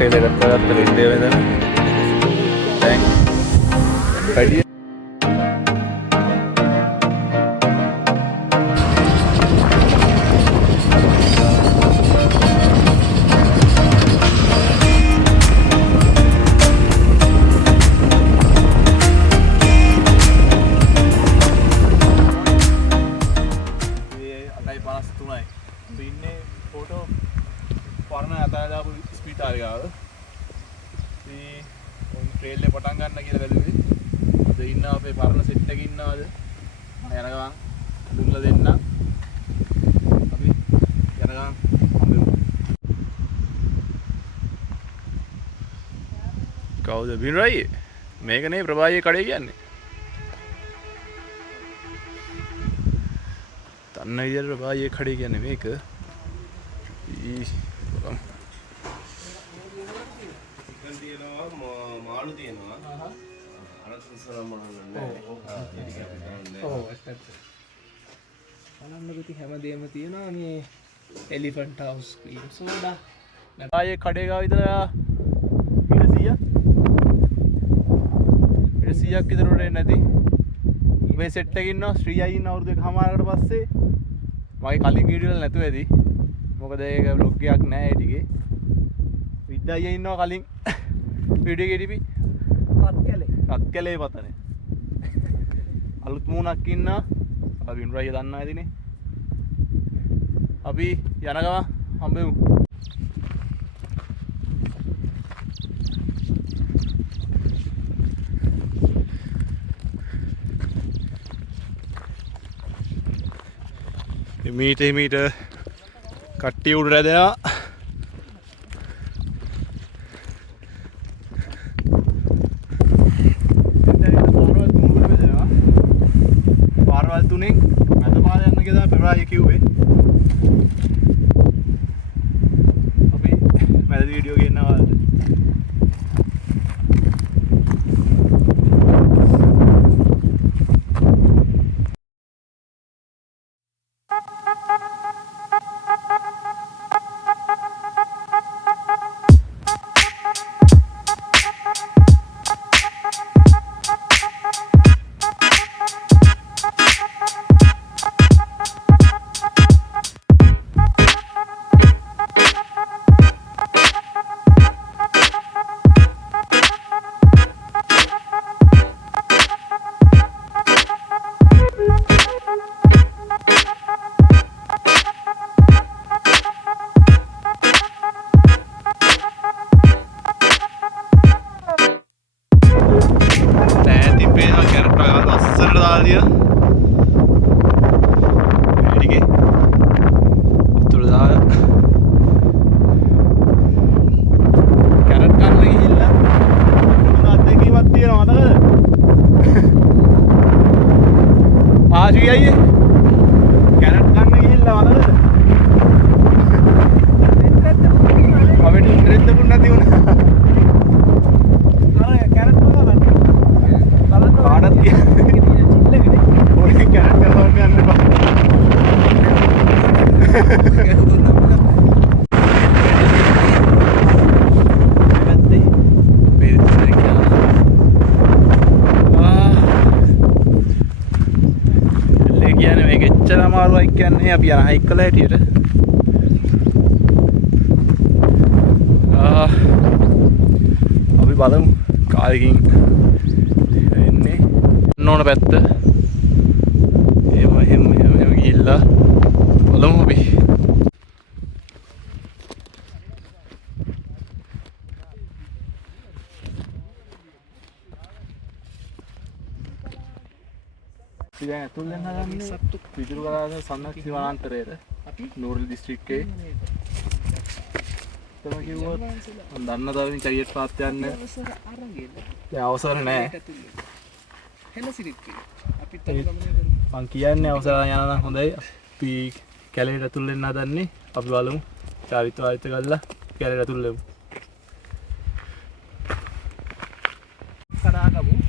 Cocktail එකක් කරගත්ත වෙන්නේ වෙනද දැන් වැඩි ट्रेल पटंग इन्ना पर्न सेट इन्ना देना अभी कौद बिन रही मेघ नहीं प्रभा ये कड़ेगी तन्न इधर प्रभा ये खड़ेगी मेघ මාළු තියෙනවා අනතුරුසරම් මොනවද බලන්න පුතේ හැමදේම තියෙනවා මේ එලිෆන්ට් හවුස් ක්‍රීම් සෝඩා ආයේ කඩේ ගාව විතර 100ක් විතර උඩ එන්නේ නැති මේ සෙට් එකේ ඉන්නවා ශ්‍රී අයින් අවුරුදු එකමාරකට පස්සේ මගේ කලින් වීඩියෝ වල නැතුව ඇති මොකද ඒක බ්ලොග් එකක් නෑ ඒ ටිකේ විද්දායියා ඉන්නවා කලින් वीडियो केडीपी रත් කැලේ පතනේ අලුත් මූණක් ඉන්නා අපි ඉන්රයි දන්නා ඇතිනේ අපි යන ගම හම්බෙමු මීට කට්ටිය උඩ රැදෙනවා තුනෙන් මැද පාර යන්න කියලා පෙරාය කිව්වේ අපි මැද වීඩියෝ ගෙන්නවා අමාරුයි කියන්නේ අපි යන හයික් කළා හැටියට අපි බලමු කාලෙකින් එන්නේ ඕන පැත්ත එහෙම ගිහිල්ලා බලමු අපි ඉතින් ඇතුල් වෙන ගන්නේ සත්තු පිටුරු ගලාද සන්නක්ති වනාන්තරයේද අපි නූරල් දිස්ත්‍රික්කයේ තමයි කිව්වොත් මම දන්න තරමින් කැරියට් පාත් යන්න දැන් අවසර නැහැ අපිත් මං කියන්නේ අවසර යන නම් හොඳයි අපි කැලේට ඇතුල් වෙන්න හදන්නේ අපි බලමු චාරිත්‍ර වාරිත්‍ර කරලා කැලේට ඇතුල් වෙමු කඩාගමු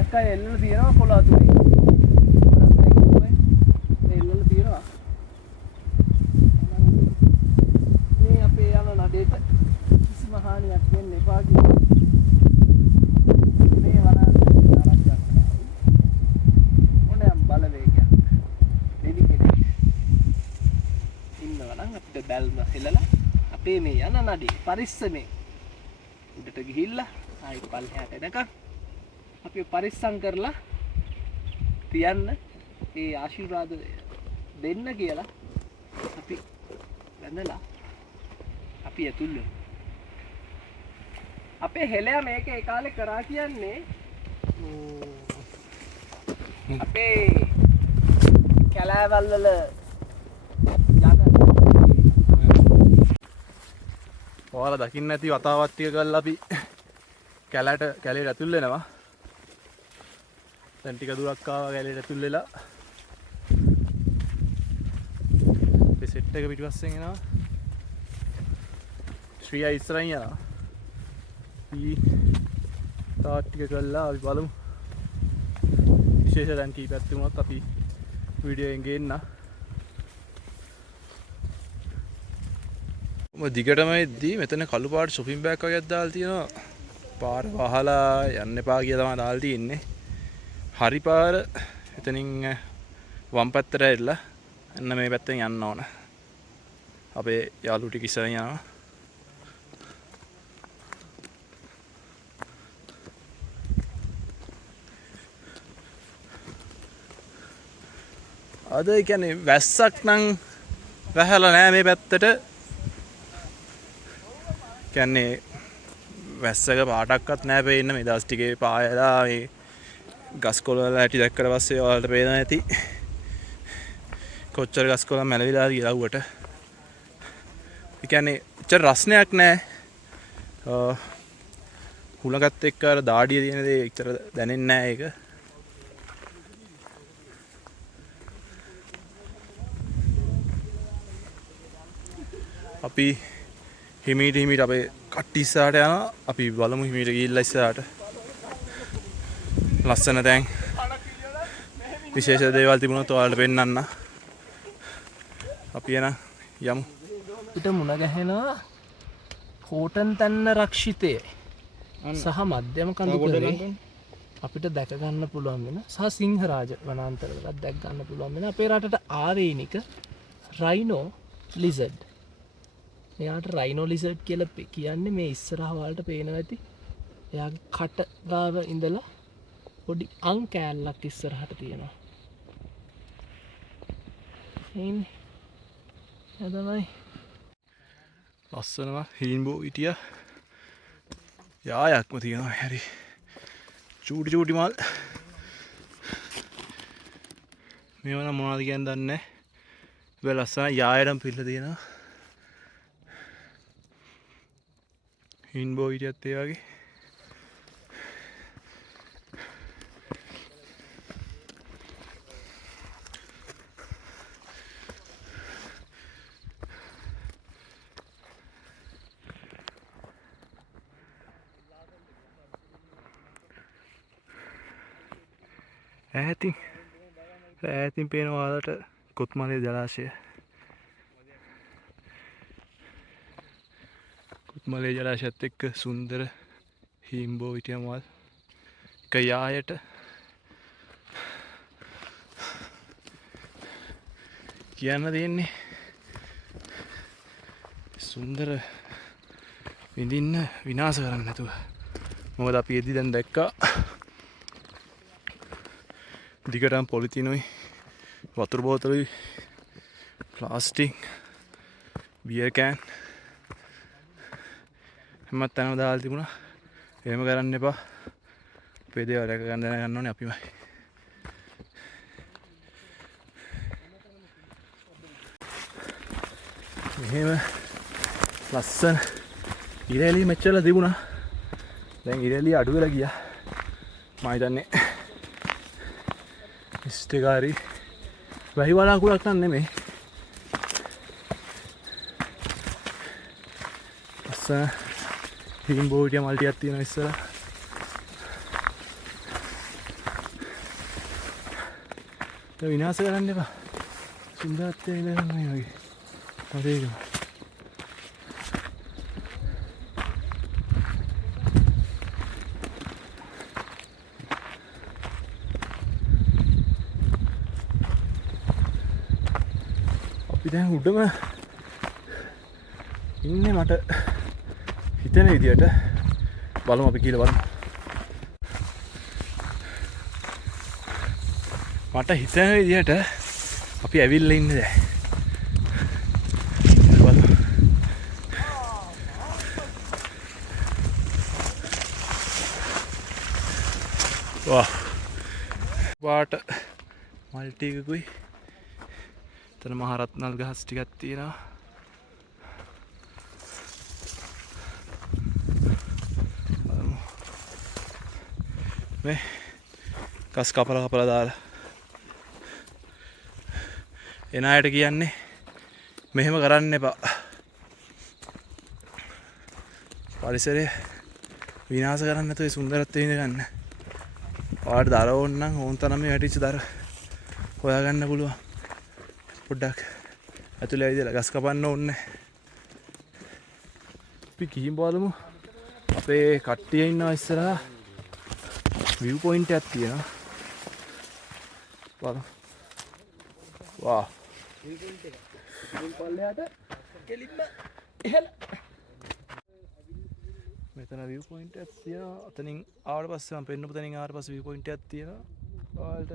එකක් අය එල්ලලා තියෙනවා කොළ අතුරේ. එල්ලලා තියෙනවා. මේ අපේ යන නඩේට කිසිම හානියක් වෙන්න එපා කියලා. මේ වනාන්තරේ ආරක්ෂා කරනවා. ඕනෑම බලවේගයක් දෙවි කෙනෙක් ඉන්නවා නම් අපිට බැල්ම හෙලලා අපේ මේ යන නඩේ පරිස්සමෙන් උඩට ගිහිල්ලා ආයි පල්ලෙහාට එනකන් අපි පරිස්සම් කරලා තියන්න ඒ ආශිර්වාද දෙන්න කියලා අපි වැඳලා අපි ඇතුල් වෙමු. අපේ හෙළයා මේක ඒ කාලේ කරා කියන්නේ අපේ කැලෑවල් වල යන ඔයාලා දකින්න ඇති වතාවත් ටික කරලා අපි කැලේට ඇතුල් වෙනවා. දැන් ටික දුරක් ආවා කැලේට ඇතුල් වෙලා. මේ සෙට් එක පිටිපස්සෙන් එනවා. ශ්‍රියා ඉස්සරහින් යනවා. තාත් ටික කරලා අපි බලමු. විශේෂ දැන් කීපයක් තිබුණොත් අපි වීඩියෝ එකෙන් ගේන්න. දිගටම එද්දී මෙතන කළු පාට shopping bag වගේක් දාලා තියෙනවා. පාර වහලා යන්න එපා කියලා තමයි දාලා තියෙන්නේ. හරි පාර එතනින් වම් පැත්තට ඇරිලා එන්න මේ පැත්තෙන් යන්න ඕන. අපේ යාළුවෝ ටික ඉස්සරහින් යනවා. අද කියන්නේ වැස්සක් නම් වැහලා නෑ මේ පැත්තට. කියන්නේ වැස්සක පාටක්වත් නෑ පේන්න. මේ දවස් ටිකේ පායලා මේ ගස් කොළ වල ඇටි දැක්කට පස්සේ ඔයාලට පේනවා ඇති කොච්චර ගස් කොළ මැලවිලා කියලා උවට. ඒ කියන්නේ එච්චර රස්නයක් නෑ. හුලඟත් එක්ක අර දාඩිය තියෙන දේ එච්චර දැනෙන්නේ නෑ ඒක. අපි හිමීට අපේ කට්ටි ඉස්සරහට යනවා. අපි බලමු හිමීට ගිහිල්ලා ඉස්සරහට ලස්සන තැන් විශේෂ දේවල් තිබුණොත් ඔයාලට පෙන්නන්න. අපි එන යමු. පිට මුණ ගැහෙනවා හෝටන් තන්න රක්ෂිතය සහ මධ්‍යම කඳුකරේ අපිට දැක ගන්න පුළුවන් වෙන සහ සිංහරාජ වනාන්තරවලත් දැක ගන්න පුළුවන් වෙන අපේ රටට ආරේනික රයිනෝ ලිසඩ්. මෙයාට රයිනෝ ලිසඩ් කියලා කියන්නේ මේ ඉස්සරහ වලට පේනවා ඇති. එයාගේ කට ගාව ඉඳලා පොඩි අං කෑල්ලක් ඉස්සරහට තියෙනවා. එන්නේ. එතනයි. ලස්සනවා හීන්බෝ හිටියා. යායක්ම තියෙනවා හැරි. චූටි මල්. මේව නම් මොනවද කියන්නේ දන්නේ නැහැ. හැබැයි ලස්සන යායටම පිල්ල තියෙනවා. හින්බෝ හිටියත් ඒ වගේ. ඈතින් පේනවා ඔයාලට කොත්මලේ ජලාශය. කොත්මලේ ජලාශයත් එක්ක සුන්දර හීම්බෝ හිටියා මල්. එක යායට කියන්න තියෙන්නේ සුන්දර විඳින්න විනාශ කරන්න නැතුව. මොකද අපි එදි දැන් දැක්කා දිගටම පොලිතිනුයි වතුර බෝතලුයි ප්ලාස්ටික් බියර් කෑන් හැමත් තැනම දාලා තිබුණා. එහෙම කරන්න එපා. අපේ දේවල් රැක ගන්න දැනගන්න ඕනේ අපිමයි. මෙහෙම ලස්සන ඉරේලි මෙච්චර තිබුණා. දැන් ඉරේලි අඩු වෙලා ගියා. මම හිතන්නේ ඉස්තේකාරි වැහි වලාකුළක් නම් නෙමෙයි. ලස්සන හීම්බෝ හිටියා මල් ටිකක් තියෙනවා ඉස්සරහ. විනාශ කරන්න එපා. සුන්දරත්වය ඉඳලා මේ වගේ. හරි ඒක. අපි දැන් උඩම ඉන්නේ මට හිතෙන විදියට බලමු අපි කියලා බලමු. මට හිතෙන විදියට අපි ඇවිල්ලා ඉන්නේ දැන්. බලමු. වා. වාට මල්ටි එකකුයි. එතන මහරත්නල් ගහස් ටිකක් තියෙනවා. මේ ගස් කපලා දාලා එන අයට කියන්නේ මෙහෙම කරන්න එපා. පරිසරය විනාශ කරන්න නැතුව ඒ සුන්දරත්වය විඳ ගන්න. ඔයාලට දර ඕන නම් ඕන් තරම් මේ වැටිච්ච දර හොයාගන්න පුළුවන්. පොඩ්ඩක් ඇතුළේ ඇවිදලා ගස් කපන්න ඕනේ. අපි ගිහින් බලමු. අපේ කට්ටිය ඉන්නවා ඉස්සරහා. view point එකක් තියෙනවා. බලමු. වා. view point එක. මුල් පල්ලයට කෙලින්ම ඉහළ. මෙතන view point එකක් තියෙනවා. අතනින් ආවට පස්සේ මම පෙන්නපු තැනින් ආවට පස්සේ view point එකක් තියෙනවා. ඔයාලට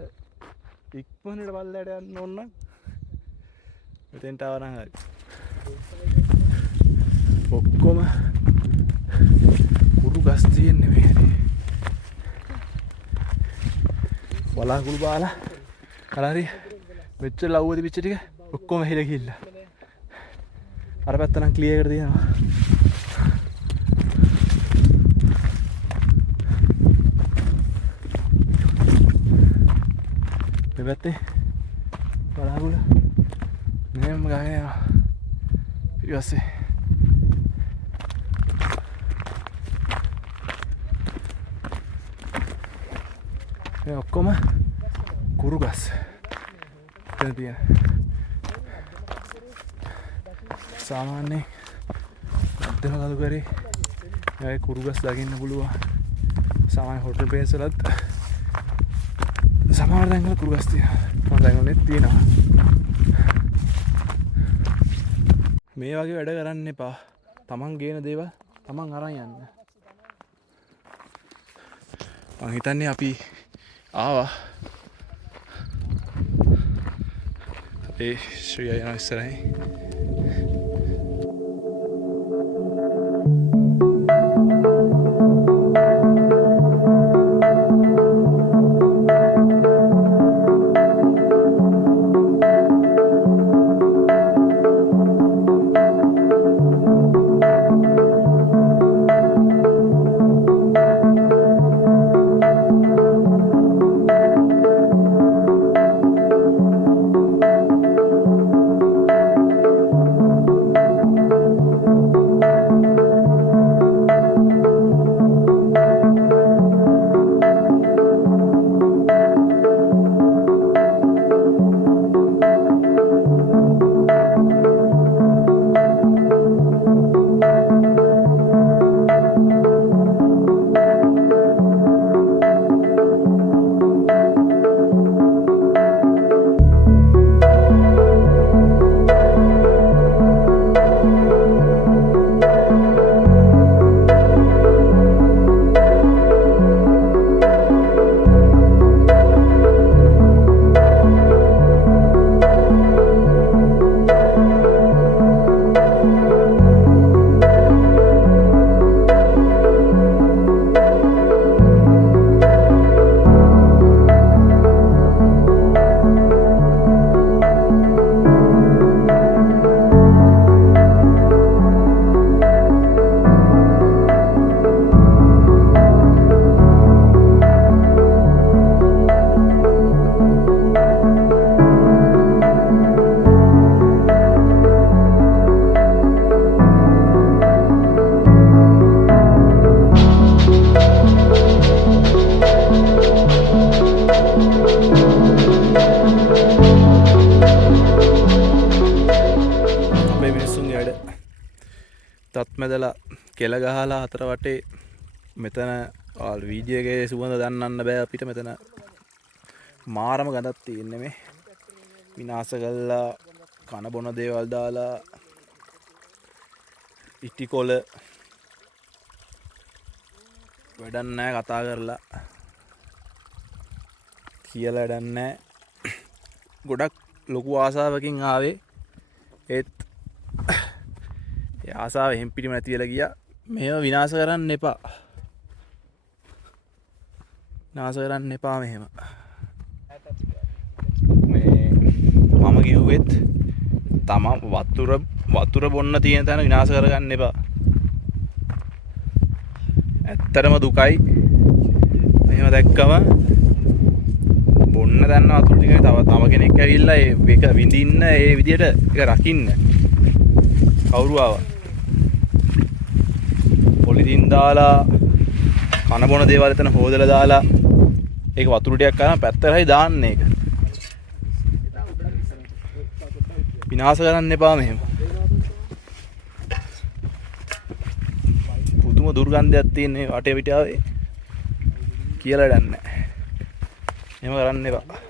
ඉක්මනට පල්ලයට යන්න ඕන නම් මෙතෙන්ට ආව නම් හරි. ඔක්කොම කුරු ගස් තියෙන්නේ මේ හැටි. බලාකුළු බාලා කලාරි මෙච්චර ලව්ව තිබිච්ච ටික ඔක්කොම හැල ගිහිල්ලා. අර පැත්ත නම් ක්ලියර් එකට තියෙනවා. මේ පැත්තේ බලාකුළු මෙහෙම ගහගෙන යනවා. ඊට පස්සේ මේ ඔක්කොම කුරු ගස්. එතන තියෙන සාමාන්‍යයෙන් මධ්‍යම කඳුකරේ මේ කුරු ගස් දකින්න පුළුවන්. සාමාන්‍ය හොටල් පේස් වලත් සමහර තැන්වල කුරු ගස් තියෙනවා. සමහර තැන්වල තියෙනවා. මේ වගේ වැඩ කරන්න එපා. තමන් ගේන දේවල් තමන් අරන් යන්න. මං හිතන්නේ අපි ආවා. අපේ ශ්‍රී අයන ඉස්සරහින්. තත්මැදලා කෙල ගහලා අතර වටේ මෙතන වීඩියෝ එකේ සුවඳ දන්නන්න බෑ අපිට මෙතන මාරම ගඳක් තියෙන්නේ මේ විනාශ කළා කන බොන දේවල් දාලා ඉටි කොළ වැඩක් නැහැ කතා කරලා කියලා වැඩක් නැහැ ගොඩක් ලොකු ආසාවකින් ආවේ ඒත් ඒ ආසාව එහෙම් පිටිම නැති වෙලා ගියා මේව විනාශ කරන්න එපා විනාශ කරන්න එපා මෙහෙම මේ මම කිව්වෙත් තම වතුර බොන්න තියෙන තැන විනාශ කරගන්න එපා ඇත්තටම දුකයි මෙහෙම දැක්කම බොන්න දන්න වතුර ටික තව කෙනෙක් ඇවිල්ලා ඒක විඳින්න ඒ විදියට ඒක රකින්න කවුරු ආවා පොලිතින් දාලා කන බොන දේවල් එතන හොදලා දාලා ඒක වතුර ටිකක් කරන් පැත්තටයි දාන්න ඒක විනාශ කරන්න එපා මෙහෙම පුදුම දුර්ගන්ධයක් තියෙන මේ වටේ පිටාවේ කියලා වැඩක් නැහැ එහෙම කරන්න එපා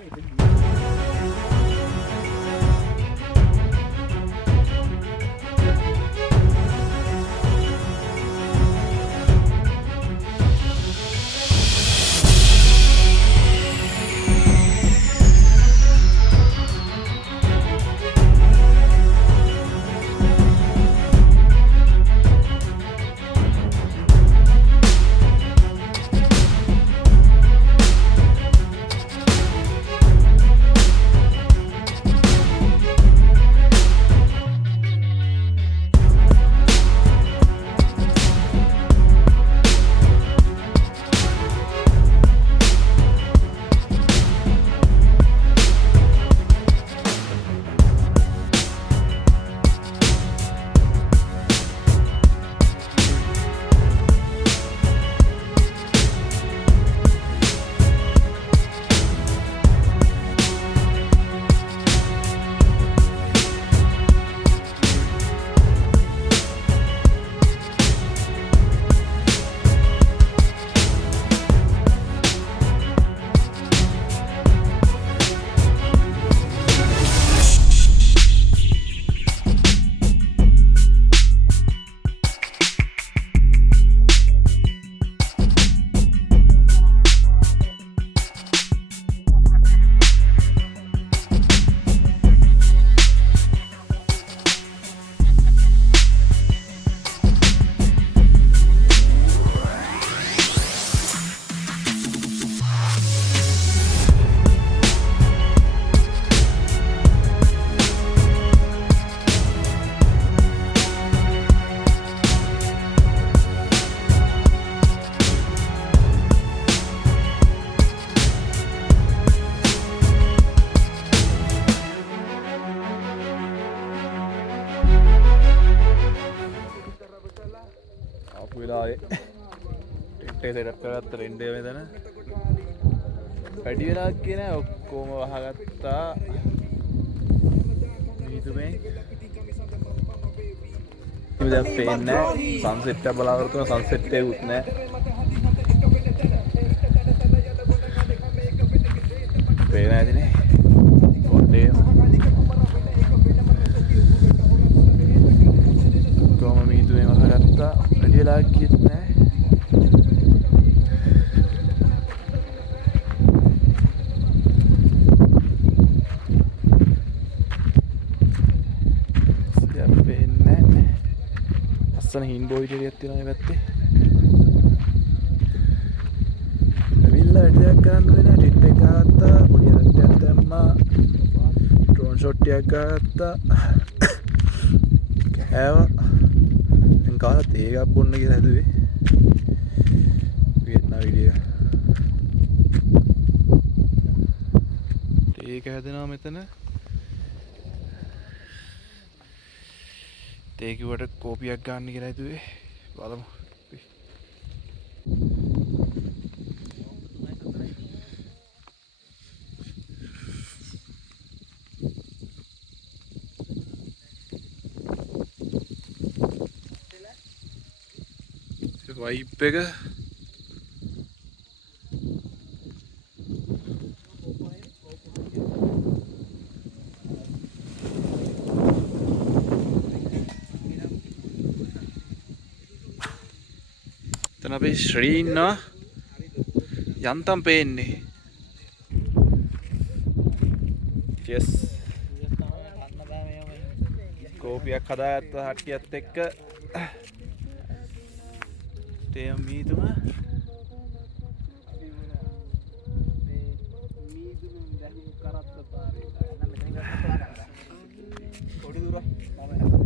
වෙලාවේ ටෙන්ට් එක සෙටප් කරගත්ත රෙන්ඩේ මෙතන වැඩි වෙලාවක් ගියේ නෑ ඔක්කොම වහගත්තා මීදුමේ ඉතින් පේන්නේ සන්සෙට් එක බලාවරතු වෙන සන්සෙට් එක උත් නෑ පේන්නේ නැතිනේ කොණ්ඩේ කොහොම මීදුමේ වහගත්තා වැඩි වෙලාවක් ගියෙත් නෑ හින්බෝයි ටිකක් තියෙනවා මේ පැත්තේ. ඇවිල්ලා වැඩක් කරන්න වෙන ටිට් එක ගත්තා, පොඩි රටයක් දැම්මා. ඩ්‍රෝන් ෂොට් එකක් ගත්තා. කෑවා. දැන් කාලා තේ එකක් බොන්න කියලා හැදුවේ. වියට්නාම් වීඩියෝ එක. තේ එක හැදෙනවා මෙතන. තේ කිව්වට කෝපියක් ගන්න කියලා හිතුවේ බලමු වයිප් එක එතන අපි ශ්‍රී ඉන්නවා යන්තම් පේන්නේ yes කෝපියක් හදාගත්ත හට්ටියත් එක්ක තේම මීදුම පොඩි දුරක්